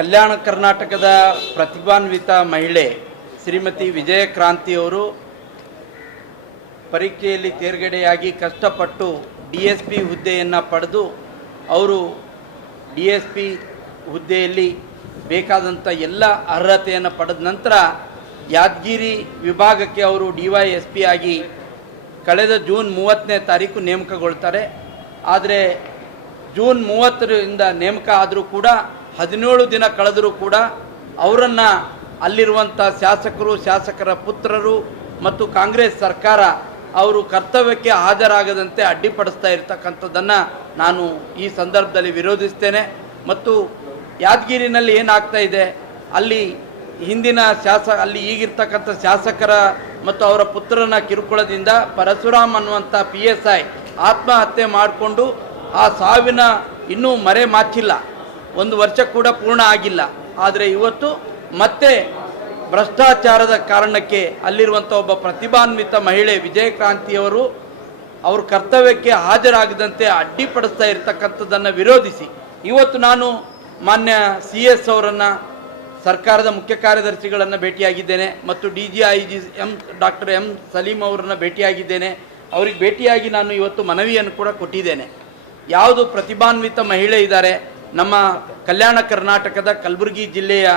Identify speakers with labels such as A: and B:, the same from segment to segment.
A: ಕಲ್ಯಾಣ ಕರ್ನಾಟಕದ ಪ್ರತಿಭಾನ್ವಿತ ಮಹಿಳೆ ಶ್ರೀಮತಿ ವಿಜಯ ಕ್ರಾಂತಿಯವರು ಪರೀಕ್ಷೆಯಲ್ಲಿ ತೇರ್ಗಡೆಯಾಗಿ ಕಷ್ಟಪಟ್ಟು ಡಿ ಎಸ್ ಪಿ ಹುದ್ದೆಯನ್ನು ಪಡೆದು ಅವರು ಡಿ ಎಸ್ ಪಿ ಹುದ್ದೆಯಲ್ಲಿ ಬೇಕಾದಂಥ ಎಲ್ಲ ಅರ್ಹತೆಯನ್ನು ಪಡೆದ ನಂತರ ಯಾದಗಿರಿ ವಿಭಾಗಕ್ಕೆ ಅವರು ಡಿ ವೈ ಎಸ್ ಪಿ ಆಗಿ ಕಳೆದ ಜೂನ್ ಮೂವತ್ತನೇ ತಾರೀಕು ನೇಮಕಗೊಳ್ತಾರೆ. ಆದರೆ ಜೂನ್ ಮೂವತ್ತರಿಂದ ನೇಮಕ ಆದರೂ ಕೂಡ ಹದಿನೇಳು ದಿನ ಕಳೆದರೂ ಕೂಡ ಅವರನ್ನು ಅಲ್ಲಿರುವಂಥ ಶಾಸಕರು, ಶಾಸಕರ ಪುತ್ರರು ಮತ್ತು ಕಾಂಗ್ರೆಸ್ ಸರ್ಕಾರ ಅವರು ಕರ್ತವ್ಯಕ್ಕೆ ಹಾಜರಾಗದಂತೆ ಅಡ್ಡಿಪಡಿಸ್ತಾ ಇರ್ತಕ್ಕಂಥದ್ದನ್ನು ನಾನು ಈ ಸಂದರ್ಭದಲ್ಲಿ ವಿರೋಧಿಸ್ತೇನೆ. ಮತ್ತು ಯಾದಗಿರಿನಲ್ಲಿ ಏನಾಗ್ತಾ ಇದೆ? ಅಲ್ಲಿ ಹಿಂದಿನ ಶಾಸ, ಅಲ್ಲಿ ಈಗಿರ್ತಕ್ಕಂಥ ಶಾಸಕರ ಮತ್ತು ಅವರ ಪುತ್ರನ ಕಿರುಕುಳದಿಂದ ಪರಶುರಾಮ್ ಅನ್ನುವಂಥ ಪಿ ಎಸ್ ಐ ಆತ್ಮಹತ್ಯೆ ಮಾಡಿಕೊಂಡು ಆ ಸಾವಿನ ಇನ್ನೂ ಮರೆ ಮಾಚಿಲ್ಲ ಒಂದು ವರ್ಷ ಕೂಡ ಪೂರ್ಣ ಆಗಿಲ್ಲ. ಆದರೆ ಇವತ್ತು ಮತ್ತೆ ಭ್ರಷ್ಟಾಚಾರದ ಕಾರಣಕ್ಕೆ ಅಲ್ಲಿರುವಂಥ ಒಬ್ಬ ಪ್ರತಿಭಾನ್ವಿತ ಮಹಿಳೆ ವಿಜಯಕ್ರಾಂತಿಯವರು ಅವ್ರ ಕರ್ತವ್ಯಕ್ಕೆ ಹಾಜರಾಗದಂತೆ ಅಡ್ಡಿಪಡಿಸ್ತಾ ಇರತಕ್ಕಂಥದ್ದನ್ನು ವಿರೋಧಿಸಿ. ಇವತ್ತು ನಾನು ಮಾನ್ಯ ಸಿ ಎಸ್ ಅವರನ್ನು, ಸರ್ಕಾರದ ಮುಖ್ಯ ಕಾರ್ಯದರ್ಶಿಗಳನ್ನು ಭೇಟಿಯಾಗಿದ್ದೇನೆ ಮತ್ತು D G I G M doctor M Salim ಅವರನ್ನು ಭೇಟಿಯಾಗಿದ್ದೇನೆ. ಅವರಿಗೆ ಭೇಟಿಯಾಗಿ ನಾನು ಇವತ್ತು ಮನವಿಯನ್ನು ಕೂಡ ಕೊಟ್ಟಿದ್ದೇನೆ. ಯಾವುದು ಪ್ರತಿಭಾನ್ವಿತ ಮಹಿಳೆ ಇದ್ದಾರೆ ನಮ್ಮ ಕಲ್ಯಾಣ ಕರ್ನಾಟಕದ ಕಲಬುರಗಿ ಜಿಲ್ಲೆಯ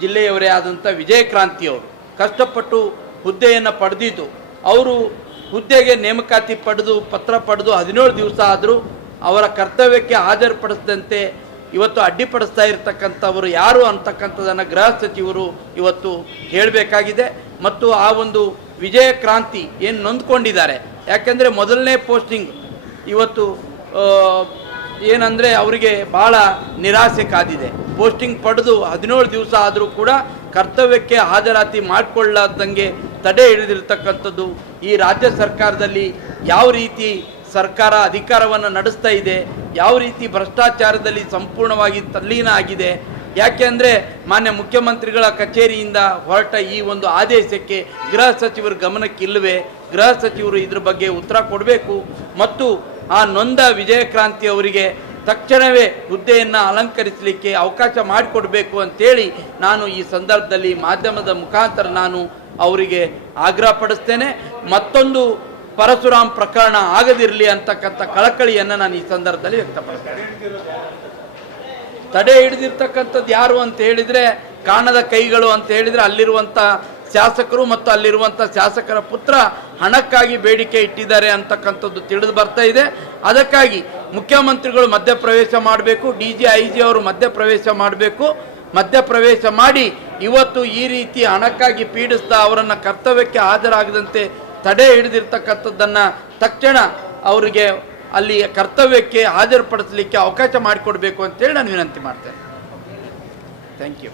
A: ಜಿಲ್ಲೆಯವರೇ ಆದಂಥ ವಿಜಯಕ್ರಾಂತಿಯವರು ಕಷ್ಟಪಟ್ಟು ಹುದ್ದೆಯನ್ನು ಪಡೆದಿದ್ದು, ಅವರು ಹುದ್ದೆಗೆ ನೇಮಕಾತಿ ಪಡೆದು, ಪತ್ರ ಪಡೆದು ಹದಿನೇಳು ದಿವಸ ಆದರೂ ಅವರ ಕರ್ತವ್ಯಕ್ಕೆ ಹಾಜರುಪಡಿಸಿದಂತೆ ಇವತ್ತು ಅಡ್ಡಿಪಡಿಸ್ತಾ ಇರತಕ್ಕಂಥವರು ಯಾರು ಅಂತಕ್ಕಂಥದ್ದನ್ನು ಗೃಹ ಸಚಿವರು ಇವತ್ತು ಹೇಳಬೇಕಾಗಿದೆ. ಮತ್ತು ಆ ಒಂದು ವಿಜಯ ಕ್ರಾಂತಿ ಏನು ನೊಂದ್ಕೊಂಡಿದ್ದಾರೆ, ಯಾಕೆಂದರೆ ಮೊದಲನೇ ಪೋಸ್ಟಿಂಗ್ ಇವತ್ತು ಏನಂದರೆ ಅವರಿಗೆ ಭಾಳ ನಿರಾಸೆ ಕಾದಿದೆ. ಪೋಸ್ಟಿಂಗ್ ಪಡೆದು ಹದಿನೇಳು ದಿವಸ ಆದರೂ ಕೂಡ ಕರ್ತವ್ಯಕ್ಕೆ ಹಾಜರಾತಿ ಮಾಡಿಕೊಳ್ಳದಂಗೆ ತಡೆ ಹಿಡಿದಿರ್ತಕ್ಕಂಥದ್ದು ಈ ರಾಜ್ಯ ಸರ್ಕಾರದಲ್ಲಿ ಯಾವ ರೀತಿ ಸರ್ಕಾರ ಅಧಿಕಾರವನ್ನು ನಡೆಸ್ತಾ ಇದೆ, ಯಾವ ರೀತಿ ಭ್ರಷ್ಟಾಚಾರದಲ್ಲಿ ಸಂಪೂರ್ಣವಾಗಿ ತಲ್ಲೀನ ಆಗಿದೆ, ಯಾಕೆ ಅಂದರೆ ಮಾನ್ಯ ಮುಖ್ಯಮಂತ್ರಿಗಳ ಕಚೇರಿಯಿಂದ ಹೊರಟ ಈ ಒಂದು ಆದೇಶಕ್ಕೆ ಗೃಹ ಸಚಿವರ ಗಮನಕ್ಕಿಲ್ಲವೇ. ಗೃಹ ಸಚಿವರು ಇದ್ರ ಬಗ್ಗೆ ಉತ್ತರ ಕೊಡಬೇಕು. ಮತ್ತು ಆ ನೊಂದ ವಿಜಯಕ್ರಾಂತಿ ಅವರಿಗೆ ತಕ್ಷಣವೇ ಹುದ್ದೆಯನ್ನು ಅಲಂಕರಿಸಲಿಕ್ಕೆ ಅವಕಾಶ ಮಾಡಿಕೊಡಬೇಕು ಅಂತೇಳಿ ನಾನು ಈ ಸಂದರ್ಭದಲ್ಲಿ ಮಾಧ್ಯಮದ ಮುಖಾಂತರ ನಾನು ಅವರಿಗೆ ಆಗ್ರಹ ಪಡಿಸ್ತೇನೆ. ಮತ್ತೊಂದು ಪರಶುರಾಮ್ ಪ್ರಕರಣ ಆಗದಿರಲಿ ಅಂತಕ್ಕಂಥ ಕಳಕಳಿಯನ್ನು ನಾನು ಈ ಸಂದರ್ಭದಲ್ಲಿ ವ್ಯಕ್ತಪಡಿಸ್ತೇನೆ. ತಡೆ ಹಿಡಿದಿರ್ತಕ್ಕಂಥದ್ದು ಯಾರು ಅಂತ ಹೇಳಿದರೆ, ಕಾಣದ ಕೈಗಳು ಅಂತ ಹೇಳಿದರೆ ಅಲ್ಲಿರುವಂಥ ಶಾಸಕರು ಮತ್ತು ಅಲ್ಲಿರುವಂಥ ಶಾಸಕರ ಪುತ್ರ ಹಣಕ್ಕಾಗಿ ಬೇಡಿಕೆ ಇಟ್ಟಿದ್ದಾರೆ ಅಂತಕ್ಕಂಥದ್ದು ತಿಳಿದು ಬರ್ತಾ ಇದೆ. ಅದಕ್ಕಾಗಿ ಮುಖ್ಯಮಂತ್ರಿಗಳು ಮಧ್ಯಪ್ರವೇಶ ಮಾಡಬೇಕು, ಡಿ ಜಿ ಐ ಜಿ ಅವರು ಮಧ್ಯಪ್ರವೇಶ ಮಾಡಬೇಕು. ಮಧ್ಯಪ್ರವೇಶ ಮಾಡಿ ಇವತ್ತು ಈ ರೀತಿ ಹಣಕ್ಕಾಗಿ ಪೀಡಿಸ್ತಾ ಅವರನ್ನು ಕರ್ತವ್ಯಕ್ಕೆ ಹಾಜರಾಗದಂತೆ ತಡೆ ಹಿಡಿದಿರ್ತಕ್ಕಂಥದ್ದನ್ನು ತಕ್ಷಣ ಅವರಿಗೆ ಅಲ್ಲಿ ಕರ್ತವ್ಯಕ್ಕೆ ಹಾಜರುಪಡಿಸಲಿಕ್ಕೆ ಅವಕಾಶ ಮಾಡಿಕೊಡ್ಬೇಕು ಅಂತೇಳಿ ನಾನು ವಿನಂತಿ ಮಾಡ್ತೇನೆ. Thank you